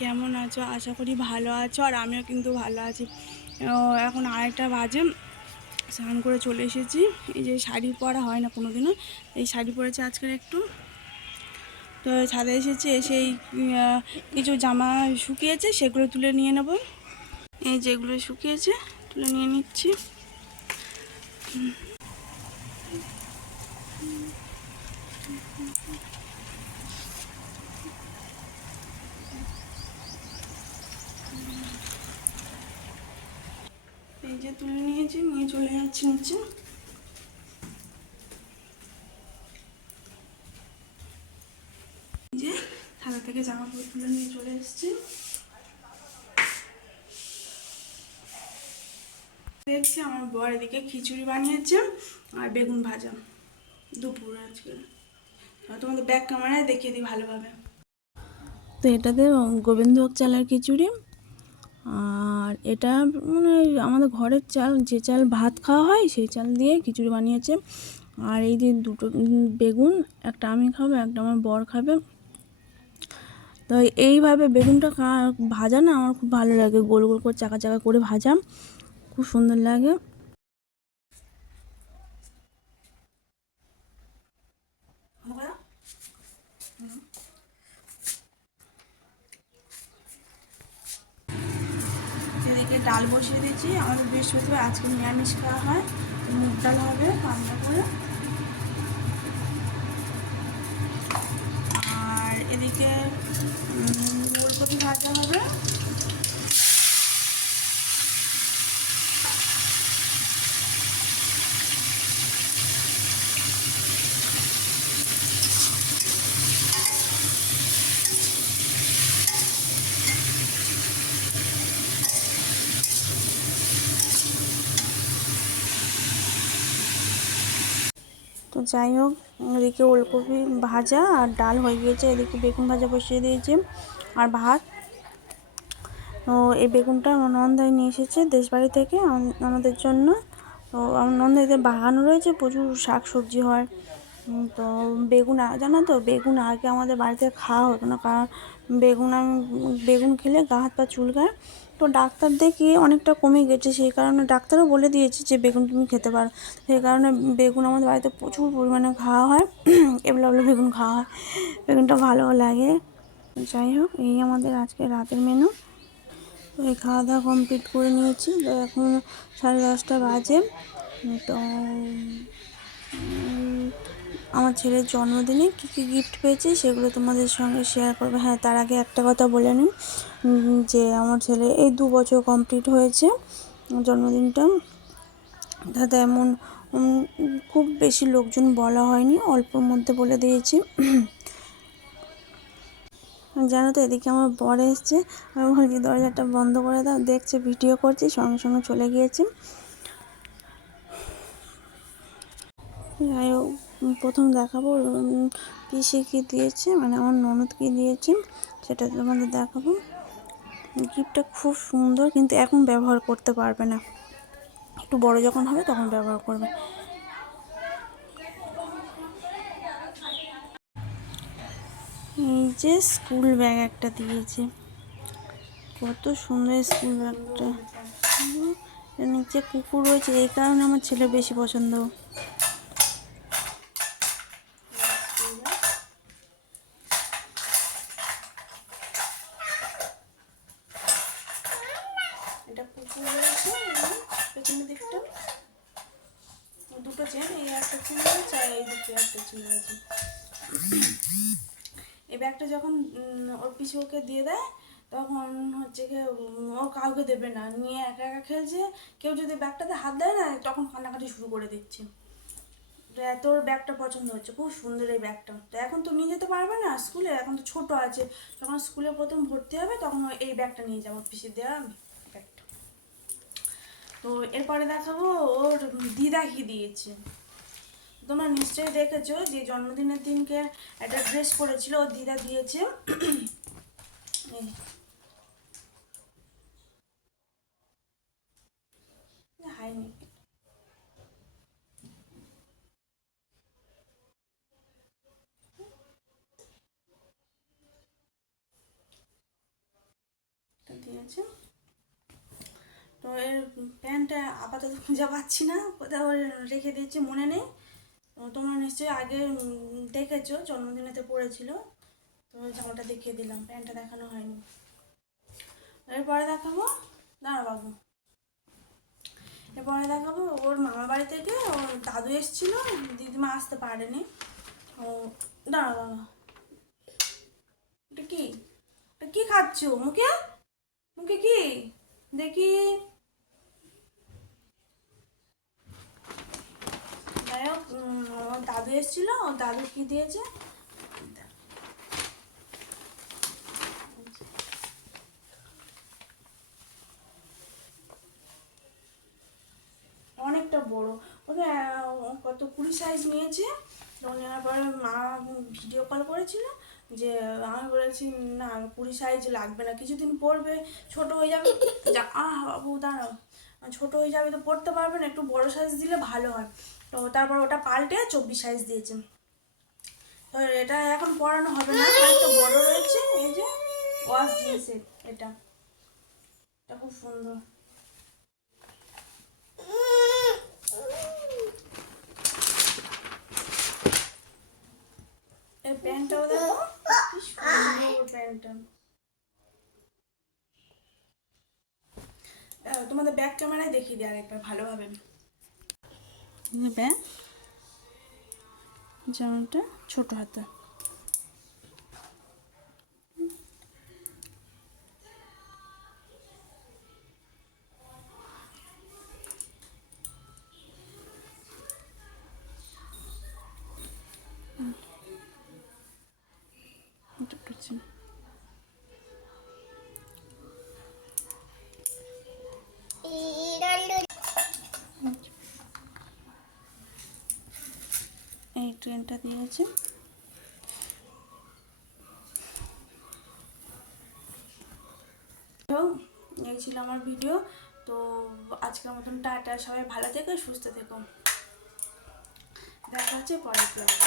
কেমন আছো? আশা করি ভালো আছো, আর আমিও কিন্তু ভালো আছি। এখন আরেকটা বাজে, স্নান করে চলে এসেছি। এই যে শাড়ি পরা হয় না কোনো দিনও, এই শাড়ি পরেছি আজকের একটু। তো ছাদে এসেছি, এসেই কিছু জামা শুকিয়েছে, সেগুলো তুলে নিয়ে নেব। এই যেগুলো শুকিয়েছে তুলে নিয়ে নিচ্ছি। এই যে তুলে নিয়েছি, নিয়ে চলে যাচ্ছি নিচে। যে থালা থেকে জামা কাপড় তুলে নিয়ে চলে এসেছি। দেখছি আমার বর এদিকে খিচুড়ি বানিয়েছে আর বেগুন ভাজা দুপুর আজকে। তোমাদের ব্যাক ক্যামেরায় দেখিয়ে দিই ভালোভাবে। তো এটাতে গোবিন্দভোগ চালের খিচুড়ি, আর এটা মানে আমাদের ঘরের চাল, যে চাল ভাত খাওয়া হয় সেই চাল দিয়ে খিচুড়ি বানিয়েছে। আর এই যে দুটো বেগুন, একটা আমি খাবো, একটা আমার বর খাবে। তো এইভাবে বেগুনটা ভাজা না আমার খুব ভালো লাগে, গোল গোল করে চাকা চাকা করে ভাজা, খুব সুন্দর লাগে। এদিকে ডাল বসিয়ে দিয়েছি, আমাদের বৃহস্পতিবার আজকে নিরামিষ খাওয়া হয়, মুগ ডাল হবে রান্না করে। আর এদিকে ওলকপি ভাজা হবে। তো যাই হোক, এদিকে ওলকপি ভাজা আর ডাল হয়ে গিয়েছে, এদিকে বেগুন ভাজা বসিয়ে দিয়েছি আর ভাত। তো এই বেগুনটা আমার নন্দাই নিয়ে এসেছে দেশবাড়ি থেকে আমাদের জন্য। তো আমার নন্দাইদের বাগানও রয়েছে, প্রচুর শাক সবজি হয়। তো বেগুন জানো তো, বেগুন আগে আমাদের বাড়িতে খাওয়া হতো না, কারণ বেগুন খেলে গা হাত পা চুলকায়। তো ডাক্তার দেখিয়ে অনেকটা কমে গেছে, সেই কারণে ডাক্তারও বলে দিয়েছে যে বেগুন তুমি খেতে পারো। সেই কারণে বেগুন আমাদের বাড়িতে প্রচুর পরিমাণে খাওয়া হয়, এবেলা বেগুন খাওয়া হয়, বেগুনটা ভালোও লাগে। যাই হোক, এই আমাদের আজকে রাতের মেনু। তো এই খাওয়া দাওয়া কমপ্লিট করে নিয়েছি, তো এখন 10:30 বাজে। তো আমার ছেলের জন্মদিনে কী কী গিফট পেয়েছি সেগুলো তোমাদের সঙ্গে শেয়ার করবো। হ্যাঁ, তার আগে একটা কথা বলে নিই, যে আমার ছেলে এই 2 বছর কমপ্লিট হয়েছে জন্মদিনটা। তাতে এমন খুব বেশি লোকজন বলা হয়নি, অল্পর মধ্যে বলে দিয়েছি। জানো তো, এদিকে আমার বর এসছে, আমি বলছি দরজাটা বন্ধ করে দাও, দেখছে ভিডিও করছি, সঙ্গে সঙ্গে চলে গিয়েছি। যাই হোক, প্রথম দেখাবো পিসি কী দিয়েছে, মানে আমার ননদ কী দিয়েছে সেটা তোমাদের দেখাবো। গিফটটা খুব সুন্দর, কিন্তু এখন ব্যবহার করতে পারবে না, একটু বড় যখন হবে তখন ব্যবহার করবে। এই যে স্কুল ব্যাগ একটা দিয়েছে, কত সুন্দর স্কুল ব্যাগটা। এর নিচে কুকুর রয়েছে, এই কারণে আমার ছেলে বেশি পছন্দ। এটা কুকুর রয়েছে, পেছনের দিকটা দুটো চেন, এই একটা চেন রয়েছে আর এই দিকে একটা চেন রয়েছে। এই ব্যাগটা যখন ওর পিছু ওকে দিয়ে দেয়, তখন হচ্ছে কি ও কাউকে দেবে না, নিয়ে একা একা খেলছে। কেউ যদি ব্যাগটাতে হাত দেয় না, তখন কান্নাকাটি শুরু করে দিচ্ছে। তো এত ওর ব্যাগটা পছন্দ হচ্ছে, খুব সুন্দর এই ব্যাগটা। তো এখন তো নিয়ে যেতে পারবে না স্কুলে, এখন তো ছোট আছে, যখন স্কুলে প্রথম ভর্তি হবে তখন এই ব্যাগটা নিয়ে যাবো, পিসির দেওয়া ব্যাগটা। তো এরপরে দেখাবো ওর দিদা কি দিয়েছে। তোমরা নিশ্চয়ই দেখেছো যে জন্মদিনের দিনকে একটা ড্রেস পরেছিল, ওর দিদা দিয়েছে। হাইনি নিয়েছে। তো এর প্যান্টটা আপাতত খুঁজে পাচ্ছি না, কোথাও রেখে দিয়েছি, মনে নেই। তো তোমরা নিশ্চয়ই আগে দেখেছো, জন্মদিনেতে পড়েছিল। তো জামাটা দেখিয়ে দিলাম, প্যান্টটা দেখানো হয়নি। এরপরে দেখাবো, দাঁড়া বাবু, এরপরে দেখাবো ওর মামার বাড়ি থেকে ওর দাদু এসেছিল, দিদিমা আসতে পারেনি। ও দাঁড়া বাবা, এটা কি, এটা কি খাচ্ছ মুখে, মুখে কি দেখি? যাই হোক, আমার দাদু এসেছিল, ওর দাদু কি দিয়েছে, অনেকটা বড়, ওদের কত 20 সাইজ নিয়েছে। তো নেওয়ার পরে মা ভিডিও কল করেছিল, যে আমি বলেছি না 20 সাইজ লাগবে না, কিছুদিন পরবে, ছোট হয়ে যাবে, যা বাবু দাঁড়াও, ছোট হয়ে যাবে তো পরতে পারবে না, একটু বড় সাইজ দিলে ভালো হয়। তো তারপর ওটা পাল্টে 24 সাইজ দিয়েছে। তো এটা এখন পরানো হবে না, একটা বড় রয়েছে, এই যে ওয়াশ জিন্সের, এটা এটা খুব সুন্দর। এই প্যান্টটাও দেখো, কি সুন্দর প্যান্টটা। তোমাদের ব্যাক ক্যামেরায় দেখিয়ে দিই আরেকবার ভালোভাবে। ব্যাগ, জামাটা ছোট হাতা, এই ট্রেনটা দিয়েছে। এই ছিল আমার ভিডিও। তো আজকের মতন টাটা, সবাই ভালো থেকো, সুস্থ থেকো, দেখা হচ্ছে পরের ব্লগে।